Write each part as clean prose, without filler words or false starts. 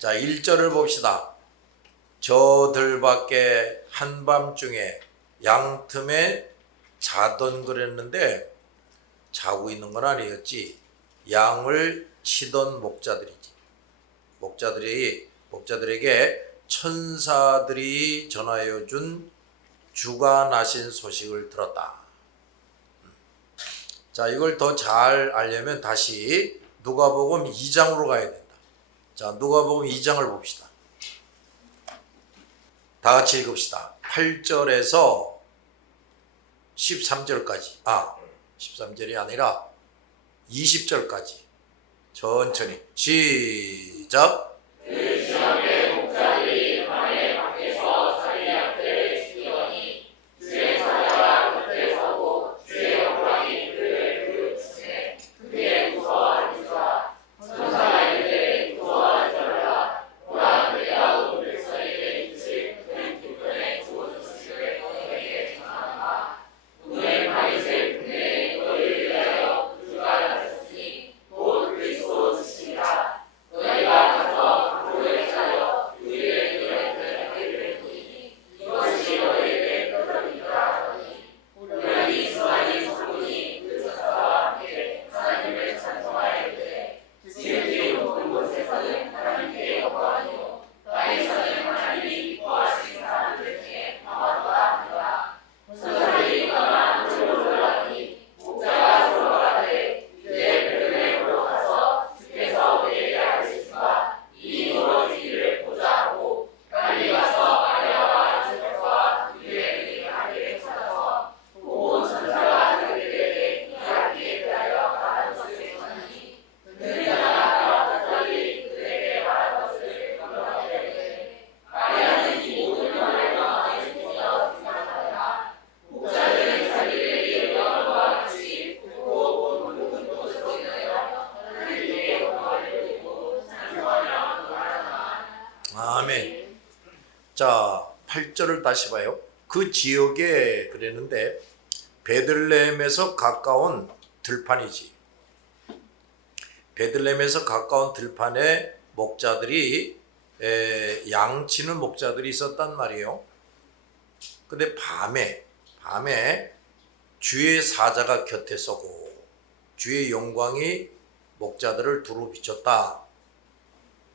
자, 1절을 봅시다. 저들밖에 한밤중에 양틈에 자던 그랬는데 자고 있는 건 아니었지. 양을 치던 목자들이지. 목자들에게 천사들이 전하여 준 주가 나신 소식을 들었다. 자, 이걸 더 잘 알려면 다시 누가복음 2장으로 가야 된다. 자, 누가복음 2장을 봅시다. 다 같이 읽읍시다. 8절에서 13절까지. 13절이 아니라 20절까지. 천천히 시작. 그 시험에 목자들이 밤에 밖에서 자기 앞들을 지키더니 주의 사자가 곁에 서고 주의 영광이 그들을 부르시네. 그게 무서워하리라. 천사가 이르되 무서워하리라. 보라 그대가 온 백성에게 이르실 큰 기쁨의 좋은 소식을 너희에게 전하노라. 오늘 바리새 분에 너희를 위하여 주가 나셨으니 곧 그리스도 주시니라. 너희가 가서 그를 찾아 그의 이름을 하기를 보이니 이것이 너희에게 표적이라 하더니 우연히 수많은 성군이 그 천사와 함께 하나님을 찬송하였되 지극히 높은 곳에서는 하나님께 영광이요 땅에서는 하나님이 기뻐하신 사람들 중에 평화로다 하더라. 천사들이 떠나 하늘로 올라가니 목자가 서로 가되 이제 베들레헴으로 가서 주께서 우리에게 알리신바 이 이루어지기를 보자 하고 빨리 가서 마리아와 요셉과 그들의 아기를 찾아서 보고 천사가 그들에게 이 아기에 대하여 말한 것을 전하니 그들이 나가 갑자기 그들에게 말한 것을 명령하되 마리아는 이 모든 말을 마음에 새기며 생각하더라. 목자들은 자기들이 영광과 같이 듣고 본 모든 것으로 인하여 하나님께 영광을 돌리고 찬송하며 노래하노라. 아멘. 자, 8절을 다시 봐요. 그 지역에 그랬는데 베들레헴에서 가까운 들판이지. 베들레헴에서 가까운 들판에 목자들이 양치는 목자들이 있었단 말이에요. 근데 밤에 주의 사자가 곁에 서고 주의 영광이 목자들을 두루 비췄다.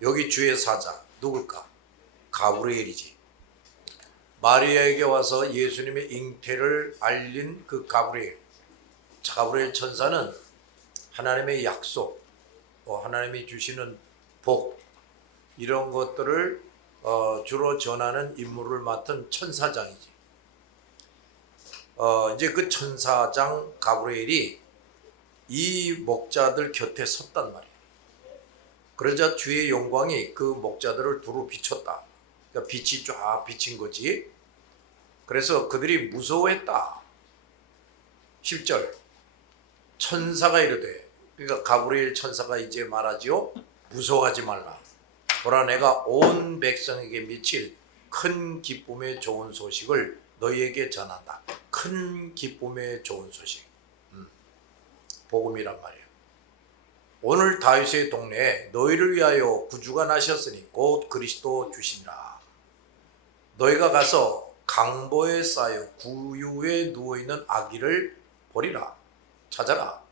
여기 주의 사자 누굴까? 가브리엘이지. 마리아에게 와서 예수님의 잉태를 알린 그 가브리엘 천사는 하나님의 약속, 하나님이 주시는 복 이런 것들을 주로 전하는 임무를 맡은 천사장이지. 이제 그 천사장 가브리엘이 이 목자들 곁에 섰단 말이에요. 그러자 주의 영광이 그 목자들을 두루 비췄다. 그러니까 빛이 쫙 비친 거지. 그래서 그들이 무서워했다. 10절 천사가 이르되, 그러니까 가브리엘 천사가 이제 말하지요. 무서워하지 말라. 보라 내가 온 백성에게 미칠 큰 기쁨의 좋은 소식을 너희에게 전한다. 큰 기쁨의 좋은 소식. 복음이란 말이에요. 오늘 다윗의 동네에 너희를 위하여 구주가 나셨으니 곧 그리스도 주시니라. 너희가 가서 강보에 쌓여 구유에 누워있는 아기를 보리라. 찾아라.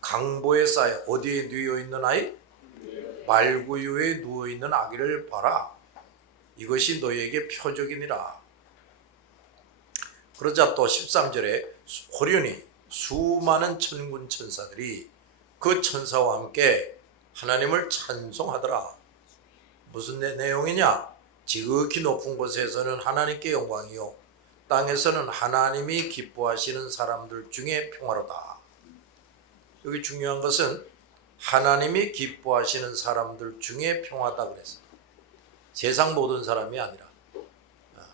강보에 쌓여 어디에 누워있는 아이? 말구유에 누워있는 아기를 봐라. 이것이 너희에게 표적이니라. 그러자 또 13절에 호련히 수많은 천군 천사들이 그 천사와 함께 하나님을 찬송하더라. 무슨 내용이냐? 지극히 높은 곳에서는 하나님께 영광이요 땅에서는 하나님이 기뻐하시는 사람들 중에 평화로다. 여기 중요한 것은 하나님이 기뻐하시는 사람들 중에 평화다 그랬어. 세상 모든 사람이 아니라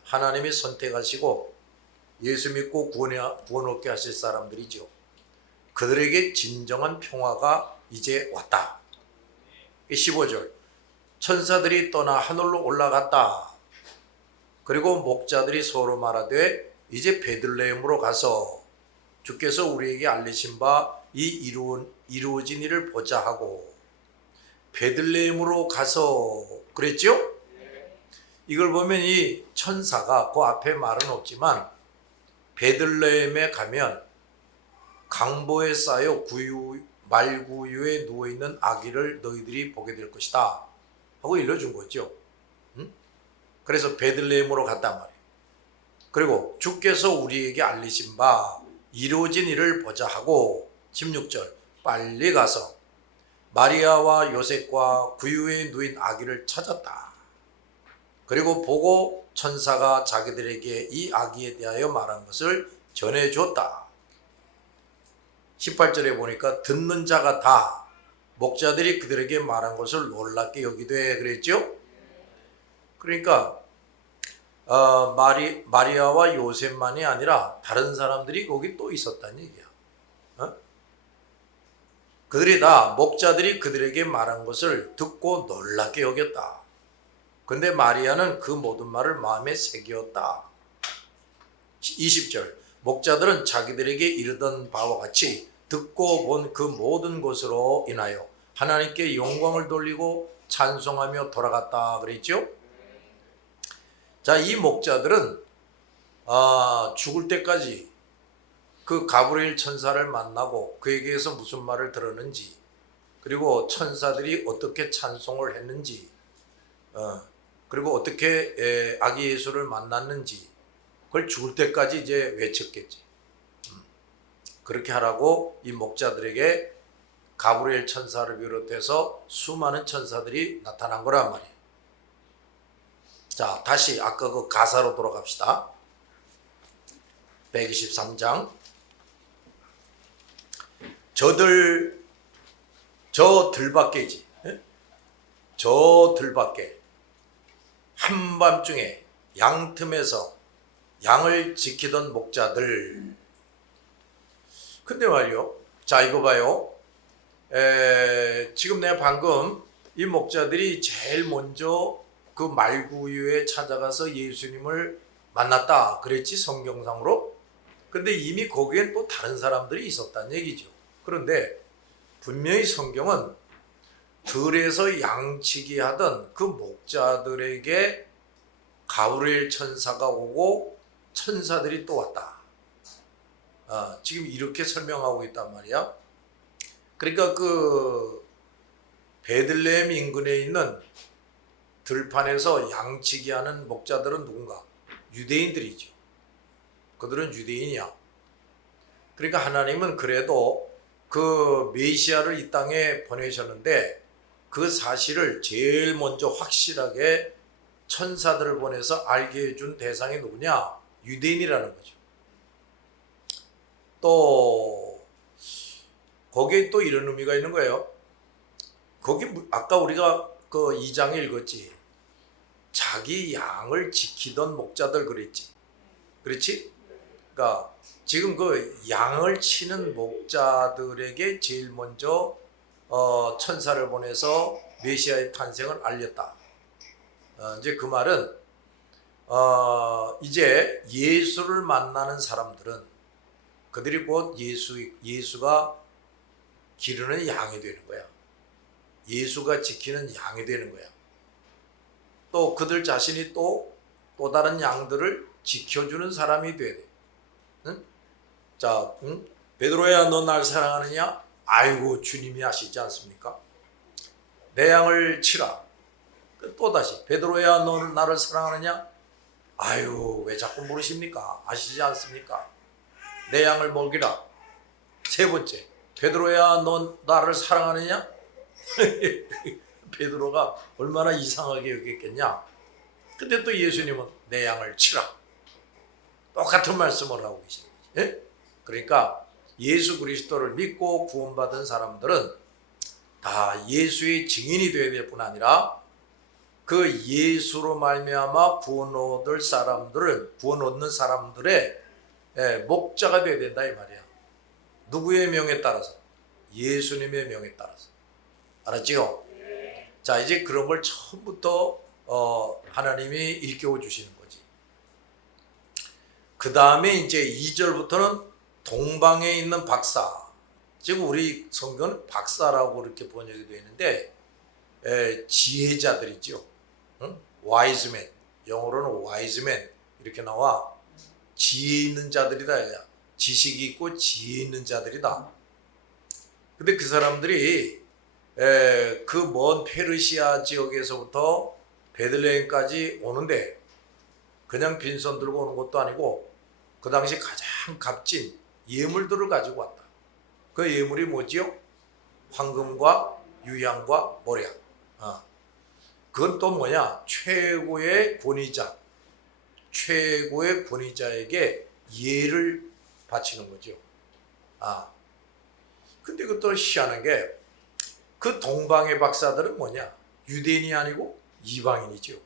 하나님이 선택하시고 예수 믿고 구원 얻게 하실 사람들이죠. 그들에게 진정한 평화가 이제 왔다. 15절 천사들이 떠나 하늘로 올라갔다. 그리고 목자들이 서로 말하되 이제 베들레헴으로 가서 주께서 우리에게 알리신 바 이 이루어진 일을 보자 하고 베들레헴으로 가서 그랬죠? 이걸 보면 이 천사가 그 앞에 말은 없지만 베들레헴에 가면 강보에 쌓여 말구유에 누워있는 아기를 너희들이 보게 될 것이다 하고 일러준 거죠. 그래서 베들레헴으로 갔단 말이에요. 그리고 주께서 우리에게 알리신 바 이루어진 일을 보자 하고 16절 빨리 가서 마리아와 요셉과 구유에 누인 아기를 찾았다. 그리고 보고 천사가 자기들에게 이 아기에 대하여 말한 것을 전해줬다. 18절에 보니까 듣는 자가 다 목자들이 그들에게 말한 것을 놀랍게 여기되 그랬죠. 그러니까 마리아와 요셉만이 아니라 다른 사람들이 거기 또 있었다는 얘기야. 그들이 다 목자들이 그들에게 말한 것을 듣고 놀랍게 여겼다. 근데 마리아는 그 모든 말을 마음에 새겼다. 20절 목자들은 자기들에게 이르던 바와 같이 듣고 본 그 모든 것으로 인하여 하나님께 영광을 돌리고 찬송하며 돌아갔다 그랬죠. 자, 이 목자들은 죽을 때까지 그 가브리엘 천사를 만나고 그에게서 무슨 말을 들었는지, 그리고 천사들이 어떻게 찬송을 했는지, 그리고 어떻게 아기 예수를 만났는지 그걸 죽을 때까지 이제 외쳤겠지. 그렇게 하라고 이 목자들에게 가브리엘 천사를 비롯해서 수많은 천사들이 나타난 거란 말이에요. 자, 다시 아까 그 가사로 돌아갑시다. 123장. 저 들밖에지. 저 들밖에 한밤중에 양틈에서 양을 지키던 목자들. 근데 말이요. 자, 이거 봐요. 지금 내가 방금 이 목자들이 제일 먼저 그 말구유에 찾아가서 예수님을 만났다 그랬지, 성경상으로. 근데 이미 거기엔 또 다른 사람들이 있었다는 얘기죠. 그런데 분명히 성경은 들에서 양치기 하던 그 목자들에게 가브리엘 천사가 오고 천사들이 또 왔다. 지금 이렇게 설명하고 있단 말이야. 그러니까 그 베들레헴 인근에 있는 들판에서 양치기 하는 목자들은 누군가? 유대인들이죠. 그들은 유대인이야. 그러니까 하나님은 그래도 그 메시아를 이 땅에 보내셨는데 그 사실을 제일 먼저 확실하게 천사들을 보내서 알게 해준 대상이 누구냐? 유대인이라는 거죠. 또 거기에 또 이런 의미가 있는 거예요. 거기 아까 우리가 그 2장에 읽었지. 자기 양을 지키던 목자들 그랬지. 그렇지? 그러니까 지금 그 양을 치는 목자들에게 제일 먼저 천사를 보내서 메시아의 탄생을 알렸다. 이제 그 말은 이제 예수를 만나는 사람들은 그들이 곧 예수가 기르는 양이 되는 거야. 예수가 지키는 양이 되는 거야. 또 그들 자신이 또 다른 양들을 지켜주는 사람이 돼야 돼. 응? 자, 베드로야, 너 날 사랑하느냐? 아이고, 주님이 아시지 않습니까? 내 양을 치라. 또다시 베드로야, 너 나를 사랑하느냐? 아유, 왜 자꾸 물으십니까? 아시지 않습니까? 내 양을 먹이라. 세 번째, 베드로야, 너 나를 사랑하느냐? 베드로가 얼마나 이상하게 여겼겠냐? 근데 또 예수님은 내 양을 치라. 똑같은 말씀을 하고 계시는 거지. 예? 그러니까 예수 그리스도를 믿고 구원받은 사람들은 다 예수의 증인이 되어야 될 뿐 아니라 그 예수로 말미암아 구원 얻는 사람들의 목자가 되어야 된다 이 말이야. 누구의 명에 따라서? 예수님의 명에 따라서. 알았지요? 자, 이제 그런 걸 처음부터 하나님이 일깨워 주시는 거지. 그 다음에 이제 2절부터는 동방에 있는 박사. 지금 우리 성경은 박사라고 이렇게 번역이 되어 있는데 지혜자들이죠. 응? 와이즈맨, 영어로는 와이즈맨 이렇게 나와. 지혜 있는 자들이다. 야. 지식이 있고 지혜 있는 자들이다. 근데 그 사람들이 그 먼 페르시아 지역에서부터 베들레헴까지 오는데 그냥 빈손 들고 오는 것도 아니고 그 당시 가장 값진 예물들을 가지고 왔다. 그 예물이 뭐지요? 황금과 유향과 모략. 그건 또 뭐냐? 최고의 권위자에게 예를 바치는 거죠. 근데 그것도 희한한 게 그 동방의 박사들은 뭐냐? 유대인이 아니고 이방인이죠.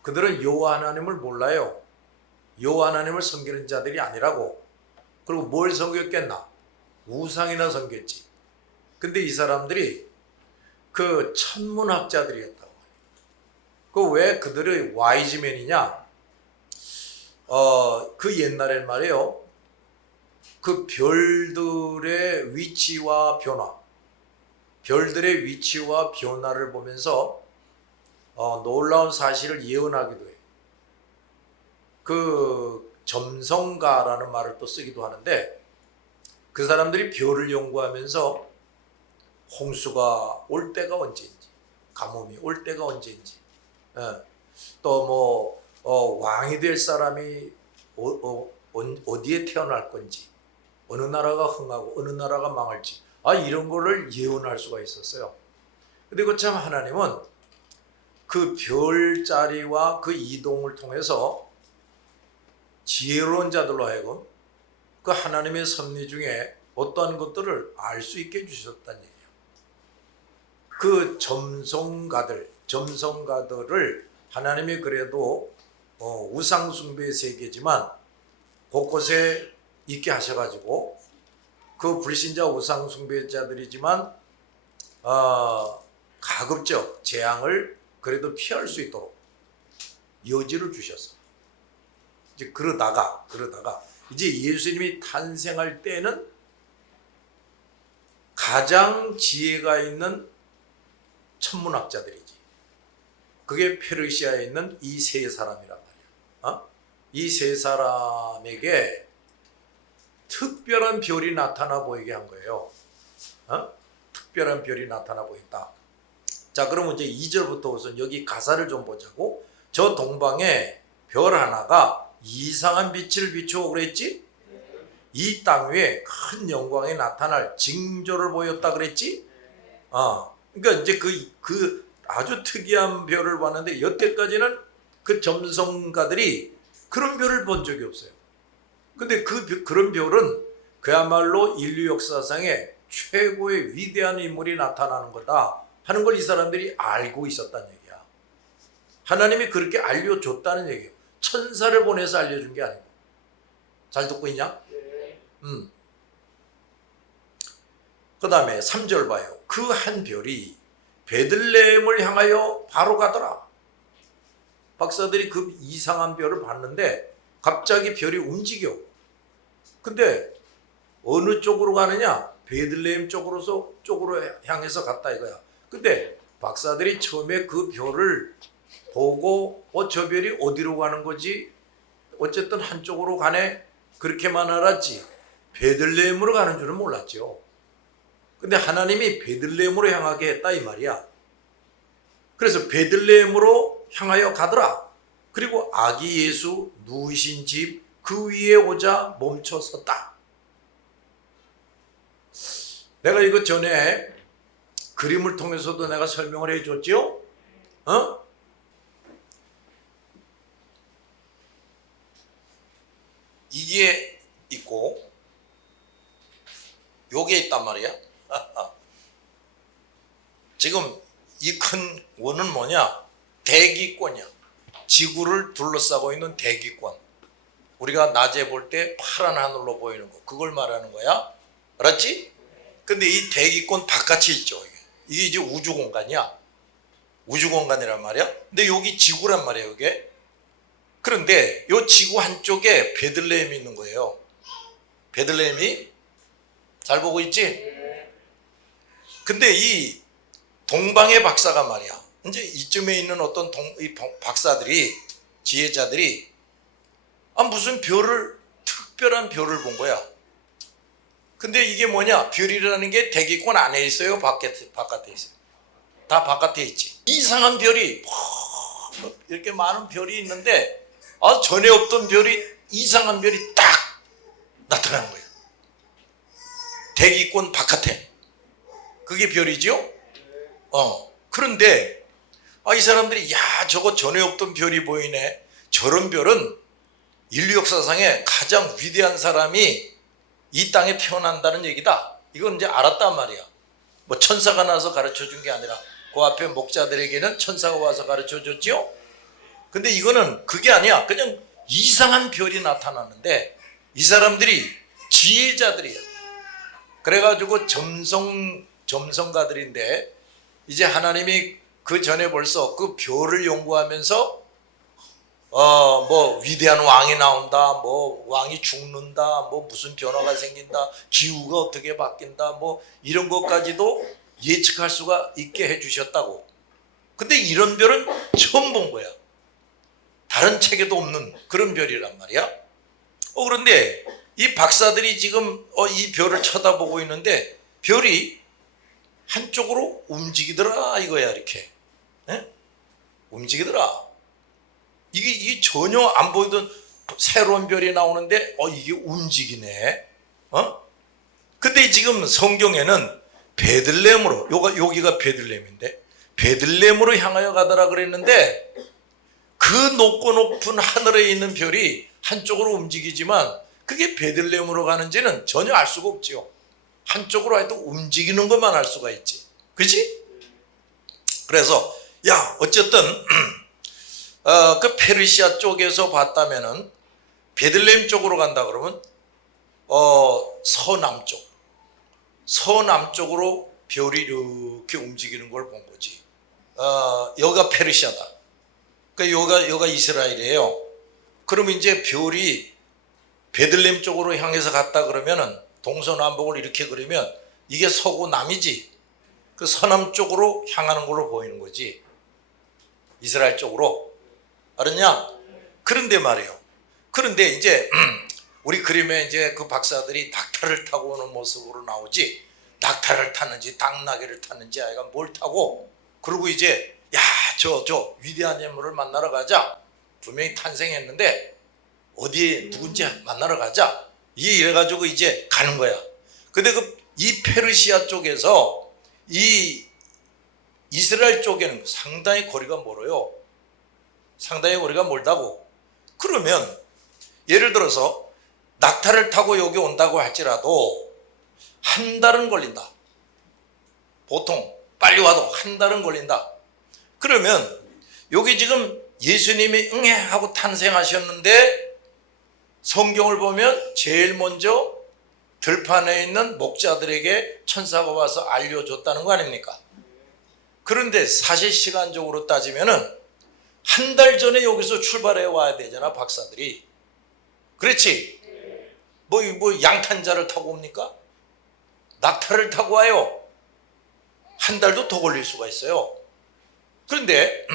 그들은 여호와 하나님을 몰라요. 여호와 하나님을 섬기는 자들이 아니라고. 그리고 뭘 섬겼겠나? 우상이나 섬겼지. 근데 이 사람들이 그 천문학자들이었다고. 그 왜 그들의 와이즈맨이냐? 그 옛날엔 말이에요. 그 별들의 위치와 변화를 보면서 놀라운 사실을 예언하기도 해요. 그 점성가라는 말을 또 쓰기도 하는데 그 사람들이 별을 연구하면서 홍수가 올 때가 언제인지, 가뭄이 올 때가 언제인지, 또 왕이 될 사람이 어디에 태어날 건지, 어느 나라가 흥하고 어느 나라가 망할지, 이런 거를 예언할 수가 있었어요. 근데 그 참 하나님은 그 별자리와 그 이동을 통해서 지혜로운 자들로 하여금 그 하나님의 섭리 중에 어떠한 것들을 알 수 있게 해주셨다는 얘기예요. 그 점성가들을 하나님이 그래도 우상숭배의 세계지만 곳곳에 있게 하셔가지고 그 불신자 우상숭배자들이지만 가급적 재앙을 그래도 피할 수 있도록 여지를 주셨어. 이제 그러다가 이제 예수님이 탄생할 때는 가장 지혜가 있는 천문학자들이지. 그게 페르시아에 있는 이 세 사람이란 말이야. 이 세 사람에게 특별한 별이 나타나 보이게 한 거예요. 특별한 별이 나타나 보였다. 자, 그럼 이제 2절부터 우선 여기 가사를 좀 보자고. 저 동방에 별 하나가 이상한 빛을 비추어 그랬지? 이 땅 위에 큰 영광이 나타날 징조를 보였다 그랬지? 그러니까 이제 그 아주 특이한 별을 봤는데 여태까지는 그 점성가들이 그런 별을 본 적이 없어요. 근데 그런 별은 그야말로 인류 역사상에 최고의 위대한 인물이 나타나는 거다 하는 걸 이 사람들이 알고 있었다는 얘기야. 하나님이 그렇게 알려줬다는 얘기예요. 천사를 보내서 알려준 게 아니고. 잘 듣고 있냐? 그 다음에 3절 봐요. 그 한 별이 베들레헴을 향하여 바로 가더라. 박사들이 그 이상한 별을 봤는데 갑자기 별이 움직여. 근데 어느 쪽으로 가느냐? 베들레헴 쪽으로 향해서 갔다 이거야. 근데 박사들이 처음에 그 별을 보고 저 별이 어디로 가는 거지? 어쨌든 한쪽으로 가네. 그렇게만 알았지. 베들레헴으로 가는 줄은 몰랐죠. 근데 하나님이 베들레헴으로 향하게 했다 이 말이야. 그래서 베들레헴으로 향하여 가더라. 그리고 아기 예수 누우신 집 그 위에 오자 멈춰 섰다. 내가 이거 전에 그림을 통해서도 내가 설명을 해줬죠? 이게 있고 요게 있단 말이야. 지금 이 큰 원은 뭐냐? 대기권이야. 지구를 둘러싸고 있는 대기권. 우리가 낮에 볼 때 파란 하늘로 보이는 거, 그걸 말하는 거야. 알았지? 근데 이 대기권 바깥이 있죠. 이게 이제 우주 공간이야. 우주 공간이란 말이야. 근데 여기 지구란 말이야, 이게. 그런데 이 지구 한쪽에 베들레헴이 있는 거예요. 베들레헴이 잘 보고 있지? 근데 이 동방의 박사가 말이야. 이제 이쯤에 있는 어떤 이 박사들이, 지혜자들이 무슨 특별한 별을 본 거야. 근데 이게 뭐냐? 별이라는 게 대기권 안에 있어요? 바깥에 있어요? 다 바깥에 있지. 이상한 별이 이렇게 많은 별이 있는데 전에 없던 별이, 이상한 별이 딱 나타나는 거예요. 대기권 바깥에. 그게 별이죠? 그런데 이 사람들이 저거 전에 없던 별이 보이네. 저런 별은 인류 역사상에 가장 위대한 사람이 이 땅에 태어난다는 얘기다. 이건 이제 알았단 말이야. 뭐 천사가 나서 가르쳐 준 게 아니라 그 앞에 목자들에게는 천사가 와서 가르쳐 줬지요. 근데 이거는 그게 아니야. 그냥 이상한 별이 나타나는데 이 사람들이 지혜자들이야. 그래가지고 점성가들인데 이제 하나님이 그 전에 벌써 그 별을 연구하면서 뭐 위대한 왕이 나온다, 뭐 왕이 죽는다, 뭐 무슨 변화가 생긴다, 기후가 어떻게 바뀐다, 뭐 이런 것까지도 예측할 수가 있게 해주셨다고. 근데 이런 별은 처음 본 거야. 다른 책에도 없는 그런 별이란 말이야. 그런데 이 박사들이 지금 이 별을 쳐다보고 있는데 별이 한쪽으로 움직이더라 이거야. 이렇게 움직이더라. 이게 전혀 안 보이던 새로운 별이 나오는데 이게 움직이네. 근데 지금 성경에는 베들레헴으로, 여기가 베들레헴인데 베들레헴으로 향하여 가더라 그랬는데 그 높고 높은 하늘에 있는 별이 한쪽으로 움직이지만 그게 베들레헴으로 가는지는 전혀 알 수가 없지요. 한쪽으로 하여튼 움직이는 것만 알 수가 있지. 그렇지? 그래서 어쨌든 그 페르시아 쪽에서 봤다면은 베들레헴 쪽으로 간다 그러면 서남쪽으로 별이 이렇게 움직이는 걸 본 거지. 여기가 페르시아다. 그러니까 여기가 이스라엘이에요. 그러면 이제 별이 베들레헴 쪽으로 향해서 갔다 그러면은 동서남북을 이렇게 그리면 이게 서고 남이지. 그 서남 쪽으로 향하는 걸로 보이는 거지. 이스라엘 쪽으로. 알았냐? 그런데 말이에요. 그런데 이제 우리 그림에 이제 그 박사들이 낙타를 타고 오는 모습으로 나오지. 낙타를 탔는지 당나귀를 탔는지 아이가 뭘 타고, 그리고 이제 저 위대한 인물을 만나러 가자. 분명히 탄생했는데 어디에 누군지 만나러 가자. 이래가지고 이제 가는 거야. 근데 이 페르시아 쪽에서 이 이스라엘 쪽에는 상당히 거리가 멀어요. 상당히 거리가 멀다고. 그러면 예를 들어서 낙타를 타고 여기 온다고 할지라도 한 달은 걸린다. 보통 빨리 와도 한 달은 걸린다. 그러면 여기 지금 예수님이 응해 하고 탄생하셨는데 성경을 보면 제일 먼저 들판에 있는 목자들에게 천사가 와서 알려줬다는 거 아닙니까? 그런데 사실 시간적으로 따지면은 한 달 전에 여기서 출발해 와야 되잖아, 박사들이. 그렇지? 뭐 양탄자를 타고 옵니까? 낙타를 타고 와요. 한 달도 더 걸릴 수가 있어요. 그런데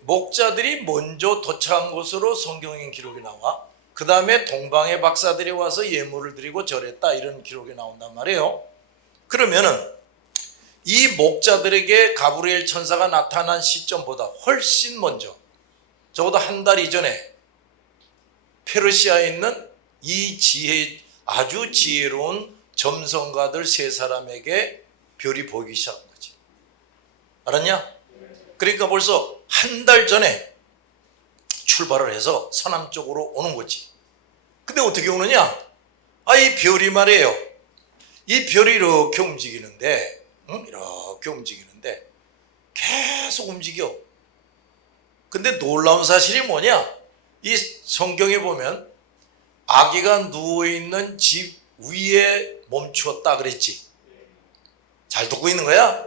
목자들이 먼저 도착한 곳으로 성경의 기록이 나와. 그 다음에 동방의 박사들이 와서 예물을 드리고 절했다, 이런 기록이 나온단 말이에요. 그러면은 이 목자들에게 가브리엘 천사가 나타난 시점보다 훨씬 먼저, 적어도 한 달 이전에 페르시아에 있는 이 아주 지혜로운 점성가들 세 사람에게 별이 보이기 시작한 거지. 알았냐? 그러니까 벌써 한 달 전에 출발을 해서 서남 쪽으로 오는 거지. 근데 어떻게 오느냐? 이 별이 말이에요. 이 별이 이렇게 움직이는데, 이렇게 움직이는데 계속 움직여. 근데 놀라운 사실이 뭐냐? 이 성경에 보면 아기가 누워있는 집 위에 멈추었다 그랬지. 잘 듣고 있는 거야?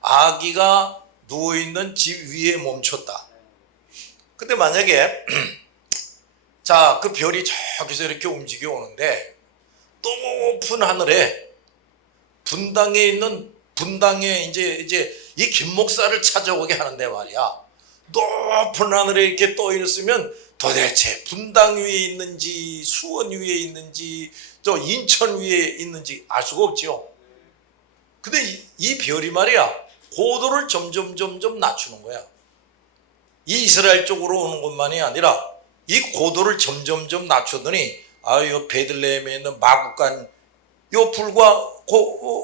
아기가 누워있는 집 위에 멈췄다. 근데 만약에 자, 그 별이 저기서 이렇게 움직여 오는데 높은 하늘에 분당에 있는 분당에 이제 이 김 목사를 찾아오게 하는데 말이야. 높은 하늘에 이렇게 떠 있으면 도대체 분당 위에 있는지 수원 위에 있는지 저 인천 위에 있는지 알 수가 없지요. 근데 이 별이 말이야 고도를 점점 낮추는 거야. 이 이스라엘 쪽으로 오는 것만이 아니라 이 고도를 점점 낮추더니 요 베들레헴에 있는 마구간 요 불과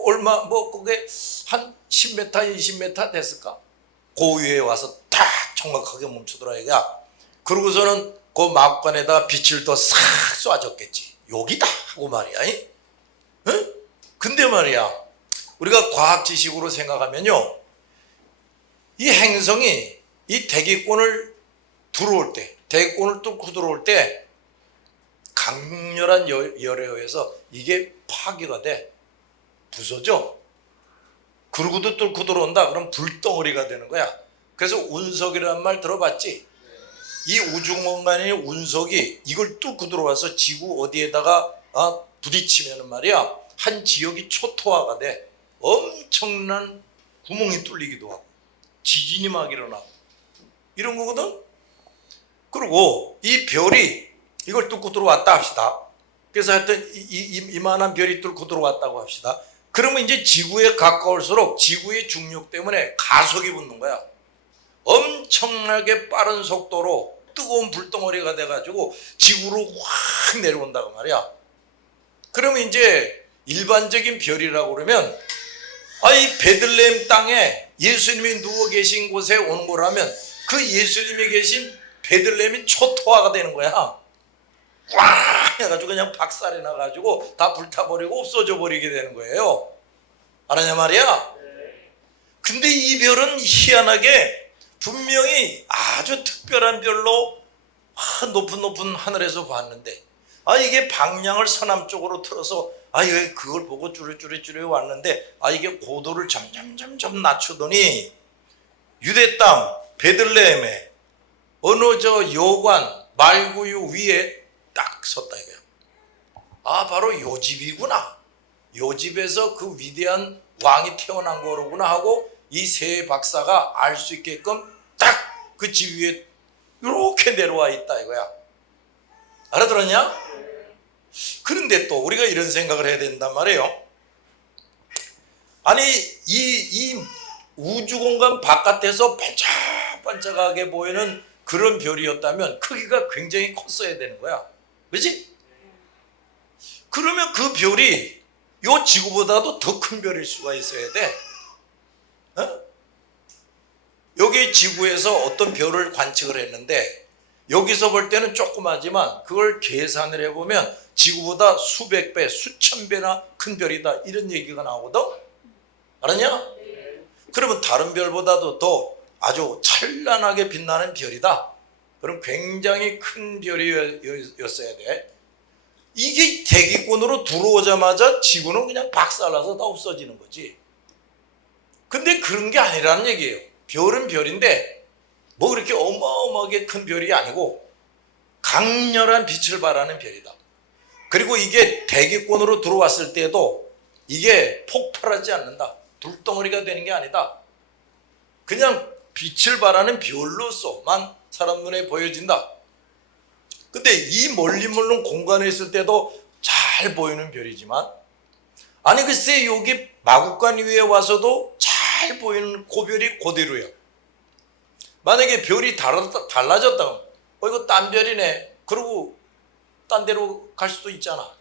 얼마 뭐 그게 한 10m 20m 됐을까? 그 위에 와서 딱 정확하게 멈추더라 이거야. 그러고서는 그 마구간에다 빛을 더 싹 쏴줬겠지. 여기다 하고 말이야. 응? 근데 말이야 우리가 과학 지식으로 생각하면요 이 행성이 이 대기권을 들어올 때 대기권을 뚫고 들어올 때 강렬한 열에 의해서 이게 파괴가 돼 부서져. 그러고도 뚫고 들어온다 그럼 불덩어리가 되는 거야. 그래서 운석이라는 말 들어봤지? 이 우주공간의 운석이 이걸 뚫고 들어와서 지구 어디에다가 부딪히면 말이야 한 지역이 초토화가 돼. 엄청난 구멍이 뚫리기도 하고 지진이 막 일어나고 이런 거거든. 그리고 이 별이 이걸 뚫고 들어왔다 합시다. 그래서 하여튼 이만한 별이 뚫고 들어왔다고 합시다. 그러면 이제 지구에 가까울수록 지구의 중력 때문에 가속이 붙는 거야. 엄청나게 빠른 속도로 뜨거운 불덩어리가 돼가지고 지구로 확 내려온다고 말이야. 그러면 이제 일반적인 별이라고 그러면 이 베들레헴 땅에 예수님이 누워 계신 곳에 오는 거라면 그 예수님이 계신 베들레헴이 초토화가 되는 거야. 꽉 해가지고 그냥 박살이 나가지고 다 불타버리고 없어져 버리게 되는 거예요. 알았냐 말이야. 근데 이 별은 희한하게 분명히 아주 특별한 별로 높은 하늘에서 봤는데 이게 방향을 서남쪽으로 틀어서 이게 그걸 보고 쭈르쭈르 왔는데 이게 고도를 점점 낮추더니 유대 땅 베들레헴에 어느 저 여관 말구유 위에 딱 섰다 이거야. 바로 요 집이구나. 요 집에서 그 위대한 왕이 태어난 거로구나 하고 이 세 박사가 알 수 있게끔 딱 그 집 위에 이렇게 내려와 있다 이거야. 알아들었냐? 그런데 또 우리가 이런 생각을 해야 된단 말이에요. 아니 이 우주공간 바깥에서 반짝반짝하게 보이는 그런 별이었다면 크기가 굉장히 컸어야 되는 거야. 그렇지? 그러면 그 별이 요 지구보다도 더 큰 별일 수가 있어야 돼. 여기 지구에서 어떤 별을 관측을 했는데 여기서 볼 때는 조그마지만 그걸 계산을 해보면 지구보다 수백 배, 수천 배나 큰 별이다 이런 얘기가 나오거든. 알았냐? 그러면 다른 별보다도 더 아주 찬란하게 빛나는 별이다. 그럼 굉장히 큰 별이었어야 돼. 이게 대기권으로 들어오자마자 지구는 그냥 박살나서 다 없어지는 거지. 근데 그런 게 아니라는 얘기예요. 별은 별인데 뭐 그렇게 어마어마하게 큰 별이 아니고 강렬한 빛을 발하는 별이다. 그리고 이게 대기권으로 들어왔을 때도 이게 폭발하지 않는다. 불덩어리가 되는 게 아니다. 그냥 빛을 발하는 별로서만 사람 눈에 보여진다. 근데 이 멀리 공간에 있을 때도 잘 보이는 별이지만 글쎄 여기 마구간 위에 와서도 잘 보이는 고별이 그대로야. 만약에 별이 달라졌다 이거 딴 별이네 그러고 딴 데로 갈 수도 있잖아.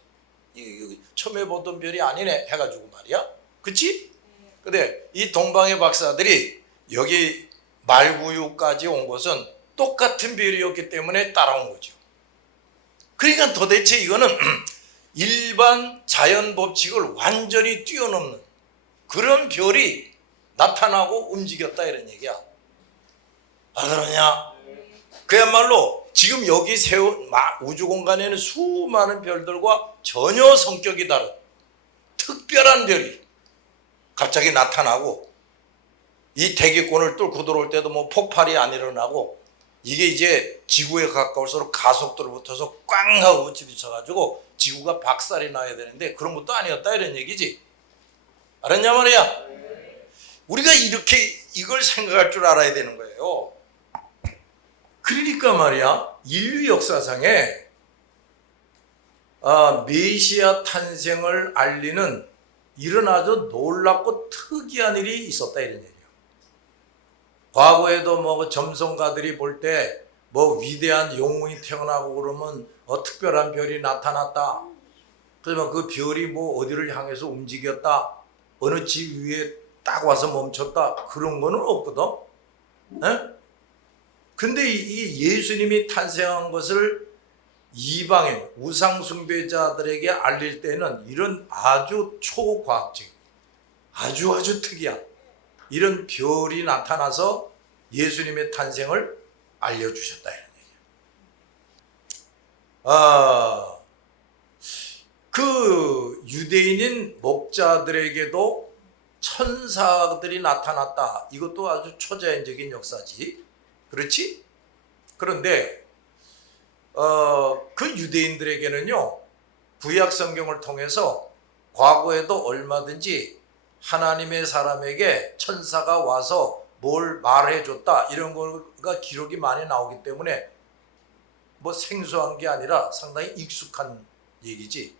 처음에 보던 별이 아니네 해가지고 말이야. 그치? 근데 이 동방의 박사들이 여기 말구유까지 온 것은 똑같은 별이었기 때문에 따라온 거죠. 그러니까 도대체 이거는 일반 자연 법칙을 완전히 뛰어넘는 그런 별이 나타나고 움직였다 이런 얘기야. 알았냐? 그야말로 지금 여기 우주공간에는 수많은 별들과 전혀 성격이 다른 특별한 별이 갑자기 나타나고 이 대기권을 뚫고 들어올 때도 뭐 폭발이 안 일어나고 이게 이제 지구에 가까울수록 가속도를 붙어서 꽝 하고 부딪혀가지고 지구가 박살이 나야 되는데 그런 것도 아니었다 이런 얘기지. 알았냐 말이야? 우리가 이렇게 이걸 생각할 줄 알아야 되는 거예요. 그러니까 말이야, 인류 역사상에 메시아 탄생을 알리는 이런 아주 놀랍고 특이한 일이 있었다 이런 얘기예요. 과거에도 뭐 점성가들이 볼 때 뭐 위대한 영웅이 태어나고 그러면 특별한 별이 나타났다. 그러면 그 별이 뭐 어디를 향해서 움직였다. 어느 집 위에 딱 와서 멈췄다. 그런 거는 없거든. 네? 근데 이 예수님이 탄생한 것을 이방인 우상숭배자들에게 알릴 때는 이런 아주 초과학적인 아주 특이한 이런 별이 나타나서 예수님의 탄생을 알려주셨다 이런 얘기예요. 그 유대인인 목자들에게도 천사들이 나타났다. 이것도 아주 초자연적인 역사지. 그렇지? 그런데 그 유대인들에게는요, 구약 성경을 통해서 과거에도 얼마든지 하나님의 사람에게 천사가 와서 뭘 말해줬다 이런 거가 기록이 많이 나오기 때문에 뭐 생소한 게 아니라 상당히 익숙한 얘기지.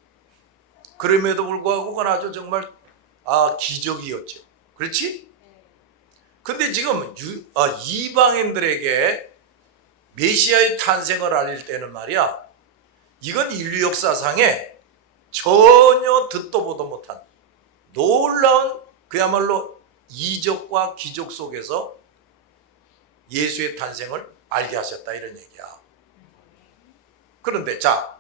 그럼에도 불구하고 그건 아주 정말 기적이었죠. 그렇지? 근데 지금 이방인들에게 메시아의 탄생을 알릴 때는 말이야, 이건 인류 역사상에 전혀 듣도 보도 못한 놀라운 그야말로 이적과 기적 속에서 예수의 탄생을 알게 하셨다 이런 얘기야. 그런데 자,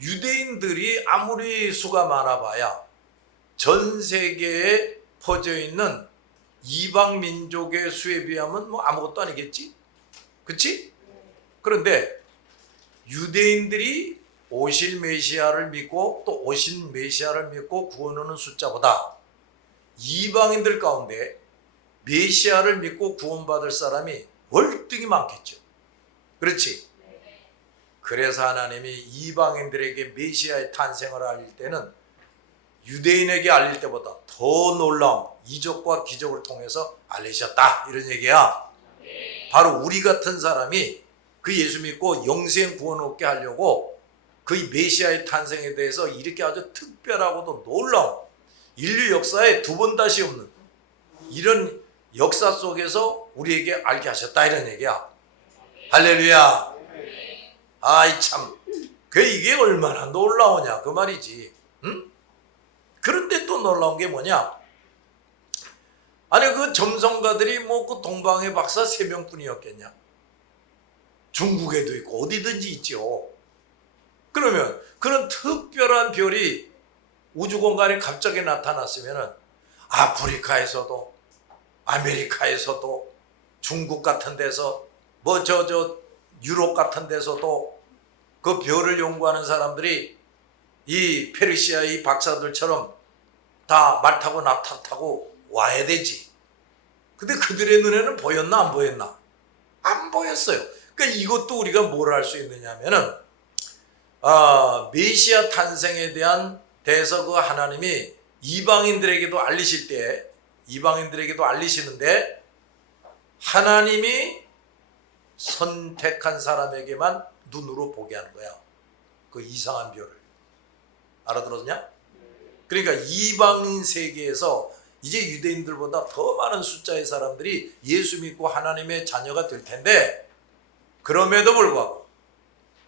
유대인들이 아무리 수가 많아봐야 전 세계에 퍼져 있는 이방 민족의 수에 비하면 뭐 아무것도 아니겠지? 그치? 그런데 유대인들이 오실 메시아를 믿고 또 오신 메시아를 믿고 구원하는 숫자보다 이방인들 가운데 메시아를 믿고 구원받을 사람이 월등히 많겠죠. 그렇지? 그래서 하나님이 이방인들에게 메시아의 탄생을 알릴 때는 유대인에게 알릴 때보다 더 놀라운 이적과 기적을 통해서 알리셨다 이런 얘기야. 바로 우리 같은 사람이 그 예수 믿고 영생 구원 얻게 하려고 그 메시아의 탄생에 대해서 이렇게 아주 특별하고도 놀라운 인류 역사에 두 번 다시 없는 이런 역사 속에서 우리에게 알게 하셨다 이런 얘기야. 할렐루야. 아이 참, 이게 얼마나 놀라우냐 그 말이지. 응? 그런데 또 놀라운 게 뭐냐? 아니 그 점성가들이 뭐 그 동방의 박사 3명뿐이었겠냐? 중국에도 있고 어디든지 있죠. 그러면 그런 특별한 별이 우주 공간에 갑자기 나타났으면은 아프리카에서도 아메리카에서도 중국 같은 데서 뭐 유럽 같은 데서도 그 별을 연구하는 사람들이 이 페르시아의 박사들처럼 다 말 타고 낙타 타고 와야 되지. 근데 그들의 눈에는 보였나 안 보였나? 안 보였어요. 그러니까 이것도 우리가 뭘 할 수 있느냐면은 메시아 탄생에 대해서 그 하나님이 이방인들에게도 알리시는데 하나님이 선택한 사람에게만 눈으로 보게 하는 거야. 그 이상한 별을. 알아들었냐? 그러니까 이방인 세계에서 이제 유대인들보다 더 많은 숫자의 사람들이 예수 믿고 하나님의 자녀가 될 텐데 그럼에도 불구하고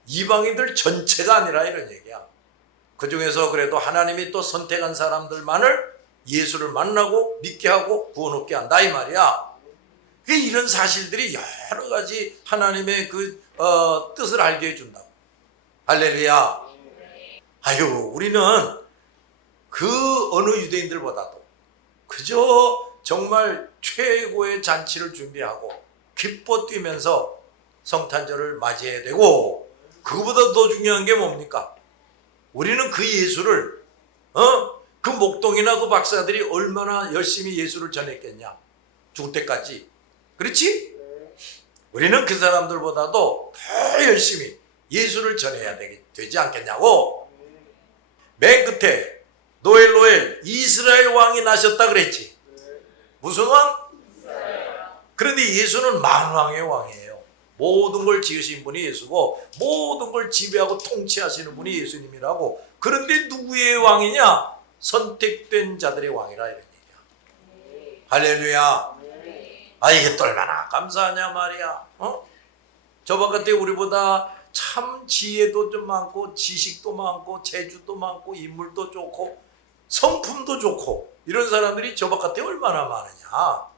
이방인들 전체가 아니라 이런 얘기야. 그 중에서 그래도 하나님이 또 선택한 사람들만을 예수를 만나고 믿게 하고 구원 얻게 한다 이 말이야. 이런 사실들이 여러 가지 하나님의 그 뜻을 알게 해준다고. 할렐루야. 아유, 우리는 그 어느 유대인들보다도 그저 정말 최고의 잔치를 준비하고 기뻐 뛰면서 성탄절을 맞이해야 되고, 그거보다 더 중요한 게 뭡니까? 우리는 그 예수를 그 목동이나 그 박사들이 얼마나 열심히 예수를 전했겠냐, 죽을 때까지. 그렇지? 우리는 그 사람들보다도 더 열심히 예수를 전해야 되지 않겠냐고. 맨 끝에 노엘 이스라엘 왕이 나셨다 그랬지. 무슨 왕? 그런데 예수는 만왕의 왕이에요. 모든 걸 지으신 분이 예수고 모든 걸 지배하고 통치하시는 분이 예수님이라고. 그런데 누구의 왕이냐? 선택된 자들의 왕이라 이런 얘기야. 할렐루야. 아, 이게 또 얼마나 감사하냐 말이야. 저 바깥에 우리보다 참 지혜도 좀 많고 지식도 많고 재주도 많고 인물도 좋고 성품도 좋고 이런 사람들이 저 바깥에 얼마나 많으냐.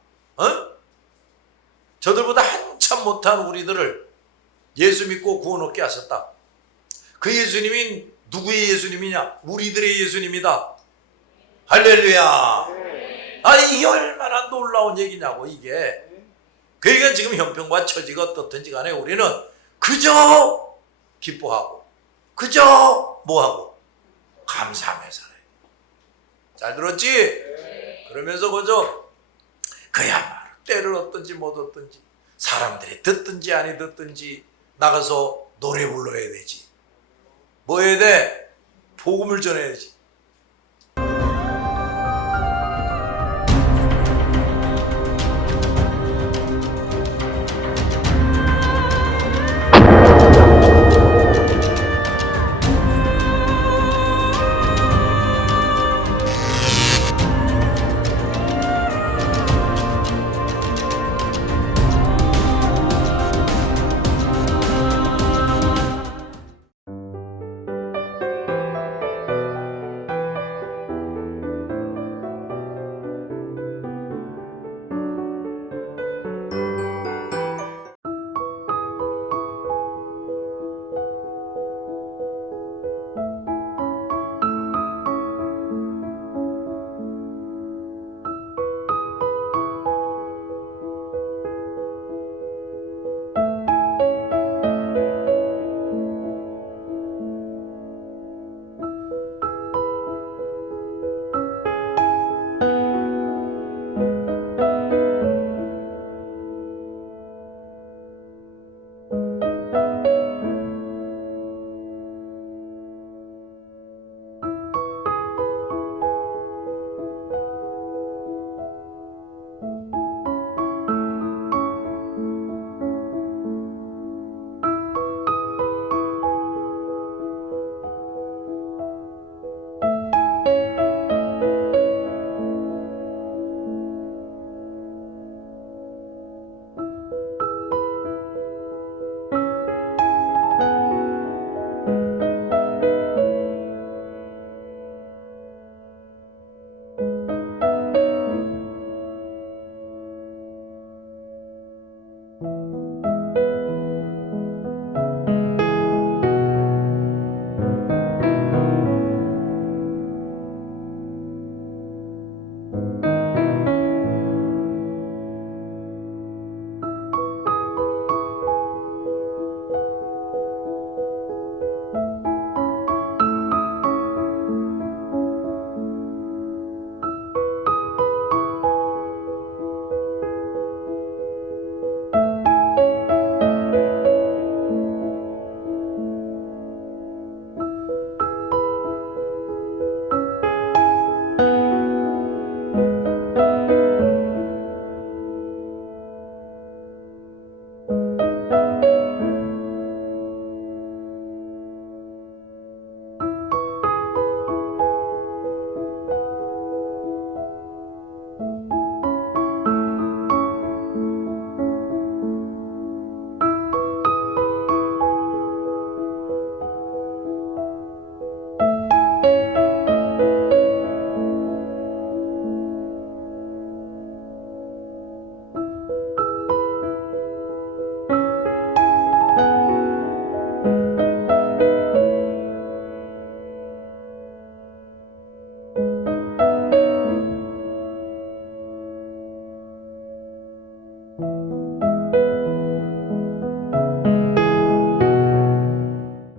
저들보다 한참 못한 우리들을 예수 믿고 구원 얻게 하셨다. 그 예수님이 누구의 예수님이냐? 우리들의 예수님이다. 할렐루야. 아, 이게 얼마나 놀라운 얘기냐고 이게. 그러니까 지금 형편과 처지가 어떻든지 간에 우리는 그저 기뻐하고 그저 뭐하고 감사하며 살아요. 잘 들었지? 그러면서 그저 그야말로 때를 얻든지 못 얻든지 사람들이 듣든지 아니 듣든지 나가서 노래 불러야 되지. 뭐 해야 돼? 복음을 전해야지.